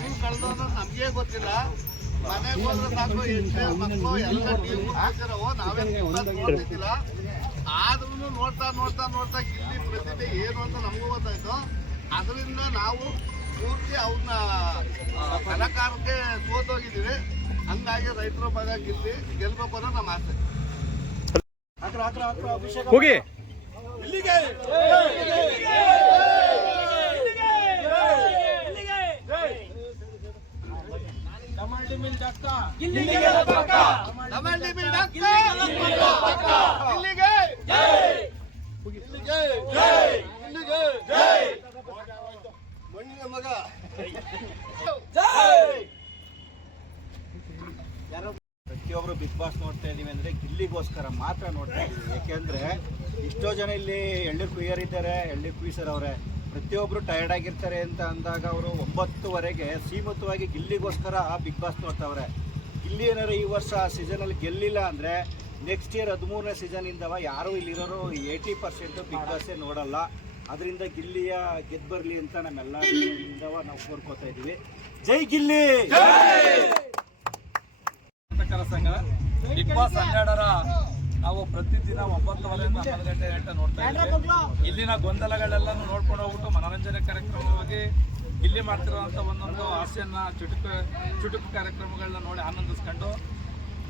ಹೆಂಗ್ ಅನ್ನೋದು ನಮ್ಗೆ ಗೊತ್ತಿಲ್ಲ. ಮನೆಗೆ ಹೋದ್ರೆ ಸಾಕು ಹೆಂಡತಿ ಮಕ್ಕಳು ಎಲ್ಲ ಟೀಮ್ ನಾವೇ ನೋಡ್ತಿದ್ದಿಲ್ಲ. ಆದ್ರೂ ನೋಡ್ತಾ ನೋಡ್ತಾ ನೋಡ್ತಾ ಇಲ್ಲಿ ಪ್ರತಿಭೆ ಏನು ಅಂತ ನಮಗೂ ಗೊತ್ತಾಯ್ತು. ಅದರಿಂದ ನಾವು ಪೂರ್ತಿ ಅವ್ರನ್ನ ಕಲಾಕಾರಕ್ಕೆ ಸೋತೋಗಿದ್ದೀವಿ. ಹಂಗಾಗಿ ರೈತರ ಭಾಗ ಗಿಲ್ಲಿ ಗೆಲ್ಬೇಕು ಅನ್ನೋ ನಮ್ಮ ಆಸೆ. ಹೋಗಿ. ಇಲ್ಲಿಗೆ. ಇಲ್ಲಿಗೆ. ಇಲ್ಲಿಗೆ. ಮಣ್ಣಿನ ಮಗ. ಪ್ರತಿಯೊಬ್ರು ಬಿಗ್ ಬಾಸ್ ನೋಡ್ತಾ ಇದೀವಿ ಅಂದ್ರೆ ಗಿಲ್ಲಿಗೋಸ್ಕರ ಮಾತ್ರ ನೋಡ್ತಾ ಇದೀವಿ. ಯಾಕೆಂದ್ರೆ ಎಷ್ಟೋ ಜನ ಇಲ್ಲಿ ಎಳ್ಳು ಕುಯ್ಯರ್ ಇದ್ದಾರೆ ಎಳ್ಳು ಕುಯ್ಸರ್ ಅವರೇ. ಪ್ರತಿಯೊಬ್ಬರು ಟಯರ್ಡ್ ಆಗಿರ್ತಾರೆ ಅಂತ ಅಂದಾಗ ಅವರು ಒಂಬತ್ತುವರೆಗೆ ಸೀಮಿತವಾಗಿ ಗಿಲ್ಲಿಗೋಸ್ಕರ ಬಿಗ್ ಬಾಸ್ ನೋಡ್ತಾವ್ರೆ. ಗಿಲ್ಲಿ ಏನಾರು ಈ ವರ್ಷ ಸೀಸನ್ ಅಲ್ಲಿ ಗೆಲ್ಲಿಲ್ಲ ಅಂದ್ರೆ ನೆಕ್ಸ್ಟ್ ಇಯರ್ ಹದಿಮೂರನೇ ಸೀಸನ್ ಇಂದವ ಯಾರು ಇಲ್ಲಿರೋರು ಏಯ್ಟಿ ಪರ್ಸೆಂಟ್ ಬಿಗ್ ಬಾಸೇ ನೋಡಲ್ಲ. ಅದರಿಂದ ಗಿಲ್ಲಿಯ ಗೆದ್ದು ಬರಲಿ ಅಂತ ನಮ್ಮೆಲ್ಲರಿಂದವ ನಾವು ಕೋರ್ಕೋತಾ ಇದೀವಿ ಜೈ ಗಿಲ್ಲಿ! ಸಂಘ ಬಿಗ್ ಬಾಸ್ ಹನ್ನೆರಡರ ನಾವು ಪ್ರತಿದಿನ ಒಂಬತ್ತುವರೆಯಿಂದ ಹನ್ನೊಂದು ಗಂಟೆ ಗಂಟೆ ನೋಡ್ತಾ ಇದ್ದೀವಿ. ಇಲ್ಲಿನ ಗೊಂದಲಗಳೆಲ್ಲನೂ ನೋಡ್ಕೊಂಡು ಹೋಗ್ಬಿಟ್ಟು ಮನೋರಂಜನೆ ಕಾರ್ಯಕ್ರಮವಾಗಿ ಇಲ್ಲಿ ಮಾಡ್ತಿರುವಂಥ ಒಂದೊಂದು ಹಾಸ್ಯನ ಚುಟುಕ, ಚುಟುಕು ಕಾರ್ಯಕ್ರಮಗಳನ್ನ ನೋಡಿ ಆನಂದಿಸ್ಕೊಂಡು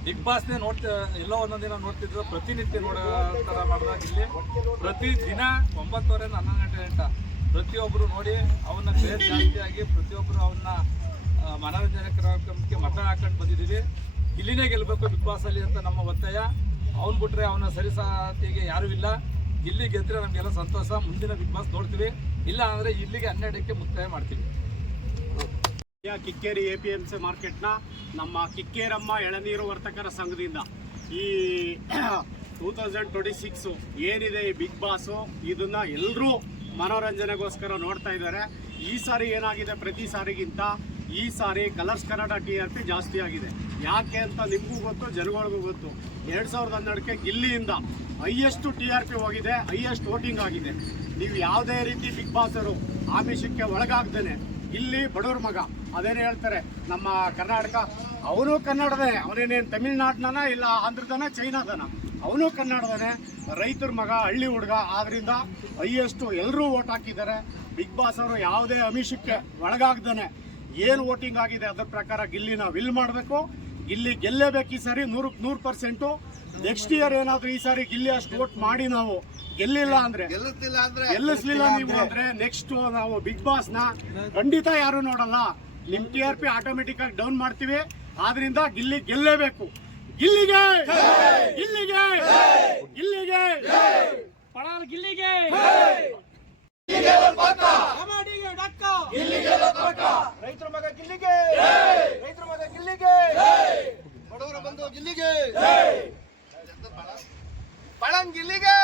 ಬಿಗ್ ಬಾಸ್ನೇ ನೋಡ್ತಾ, ಎಲ್ಲೋ ದಿನ ನೋಡ್ತಿದ್ರು, ಪ್ರತಿನಿತ್ಯ ನೋಡೋ ಥರ ಮಾಡಿದಾಗ ಇಲ್ಲಿ ಪ್ರತಿ ದಿನ ಒಂಬತ್ತುವರೆಯಿಂದ ಹನ್ನೊಂದು ಗಂಟೆ ಗಂಟ ಪ್ರತಿಯೊಬ್ಬರು ನೋಡಿ ಅವನ್ನ ಬೇರೆ ಜಾಸ್ತಿಯಾಗಿ ಪ್ರತಿಯೊಬ್ಬರು ಅವನ್ನ ಮನೋರಂಜನೆ ಕಾರ್ಯಕ್ರಮಕ್ಕೆ ಮತ ಹಾಕೊಂಡು ಬಂದಿದ್ದೀವಿ. ಇಲ್ಲಿನೇ ಗೆಲ್ಲಬೇಕು ಬಿಗ್ ಬಾಸ್ ಅಲ್ಲಿ ಅಂತ ನಮ್ಮ ಒತ್ತಾಯ. ಅವ್ನು ಬಿಟ್ರೆ ಅವನ ಸರಿಸಾತಿಗೆ ಯಾರೂ ಇಲ್ಲ. ಇಲ್ಲಿ ಗೆದ್ರೆ ನಮಗೆಲ್ಲ ಸಂತೋಷ, ಮುಂದಿನ ಬಿಗ್ ಬಾಸ್ ನೋಡ್ತೀವಿ. ಇಲ್ಲ ಅಂದ್ರೆ ಇಲ್ಲಿಗೆ ಹನ್ನೆರಡಕ್ಕೆ ಮುಕ್ತಾಯ ಮಾಡ್ತೀವಿ. Kikkeri A P M C ಮಾರ್ಕೆಟ್ನ ನಮ್ಮ ಕಿಕ್ಕೇರಮ್ಮ ಎಳನೀರು ವರ್ತಕರ ಸಂಘದಿಂದ ಈ ಟೂ ತೌಸಂಡ್ ಟ್ವೆಂಟಿ ಸಿಕ್ಸು ಏನಿದೆ ಈ ಬಿಗ್ ಬಾಸು ಇದನ್ನ ಎಲ್ಲರೂ ಮನೋರಂಜನೆಗೋಸ್ಕರ ನೋಡ್ತಾ ಇದ್ದಾರೆ. ಈ ಸಾರಿ ಏನಾಗಿದೆ ಪ್ರತಿ ಸಾರಿಗಿಂತ? ಈ ಸಾರಿ Colors Kannada T R P ಜಾಸ್ತಿ ಆಗಿದೆ. ಯಾಕೆ ಅಂತ ನಿಮಗೂ ಗೊತ್ತು, ಜನಗಳಿಗೂ ಗೊತ್ತು. ಎರಡು ಸಾವಿರದ ಹನ್ನೆರಡಕ್ಕೆ ಗಿಲ್ಲಿಯಿಂದ ಹೈಯೆಸ್ಟ್ ಟಿ ಆರ್ ಪಿ ಹೋಗಿದೆ, ಹೈಯೆಸ್ಟ್ ವೋಟಿಂಗ್ ಆಗಿದೆ. ನೀವು ಯಾವುದೇ ರೀತಿ ಬಿಗ್ ಬಾಸರು ಆಮಿಷಕ್ಕೆ ಒಳಗಾಗ್ದೇನೆ ಇಲ್ಲಿ ಬಡವ್ರ ಮಗ. ಅದೇನು ಹೇಳ್ತಾರೆ, ನಮ್ಮ ಕರ್ನಾಟಕ, ಅವನು ಕನ್ನಡದೇ ಅವನೇನೇನು ತಮಿಳ್ನಾಡಿನ ಇಲ್ಲ ಆಂಧ್ರದನ, ಚೈನಾದನ. ಅವನು ಕನ್ನಡದನೇ, ರೈತರ ಮಗ, ಹಳ್ಳಿ ಹುಡುಗ. ಆದ್ರಿಂದ ಹೈಯೆಸ್ಟು ಎಲ್ಲರೂ ಓಟ್ ಹಾಕಿದ್ದಾರೆ. ಬಿಗ್ ಬಾಸ್ ಅವರು ಯಾವುದೇ ಅಮಿಷಕ್ಕೆ ಒಳಗಾಗ್ದೇನೆ ಏನು ವೋಟಿಂಗ್ ಆಗಿದೆ ಅದರ ಪ್ರಕಾರ ಗಿಲ್ಲಿ ನಾವು ವಿಲ್ ಮಾಡಬೇಕು. ಗಿಲ್ಲಿ ಗೆಲ್ಲೇಬೇಕು ಈ ಸಾರಿ ನೂರಕ್ಕೆ ನೂರು ಪರ್ಸೆಂಟು. ನೆಕ್ಸ್ಟ್ ಇಯರ್ ಏನಾದರೂ ಈ ಸಾರಿ ಗಿಲ್ಲಿ ಅಷ್ಟು ವೋಟ್ ಮಾಡಿ ನಾವು ಗೆಲ್ಲಿಲ್ಲ ಅಂದ್ರೆ ಗೆಲ್ಲಿಸ್ಲಿಲ್ಲ ನೀವು ಅಂದ್ರೆ ನೆಕ್ಸ್ಟ್ ನಾವು ಬಿಗ್ ಬಾಸ್ನ ಖಂಡಿತ ಯಾರು ನೋಡಲ್ಲ. ನಿಮ್ ಟಿ ಆರ್ ಪಿ ಆಟೋಮೆಟಿಕ್ ಆಗಿ ಡೌನ್ ಮಾಡ್ತೀವಿ. ಆದ್ರಿಂದ ಗಿಲ್ಲಿ ಗೆಲ್ಲೇಬೇಕು. ಗಿಲ್ಲಿಗೆ! ಗಿಲ್ಲಿಗೆ! ಗಿಲ್ಲಿಗೆ! ಪಡಾಲ್ ಗಿಲ್ಲಿಗೆ! ರೈತರ ಮಗ ಗಿಲ್ಲಿಗೆ. ರೈತರ ಮಗ ಗಿಲ್ಲಿಗೆ. ಬಡವರ ಬಂದು ಗಿಲ್ಲಿಗೆ. ಗಿಲ್ಲಿಗೆ.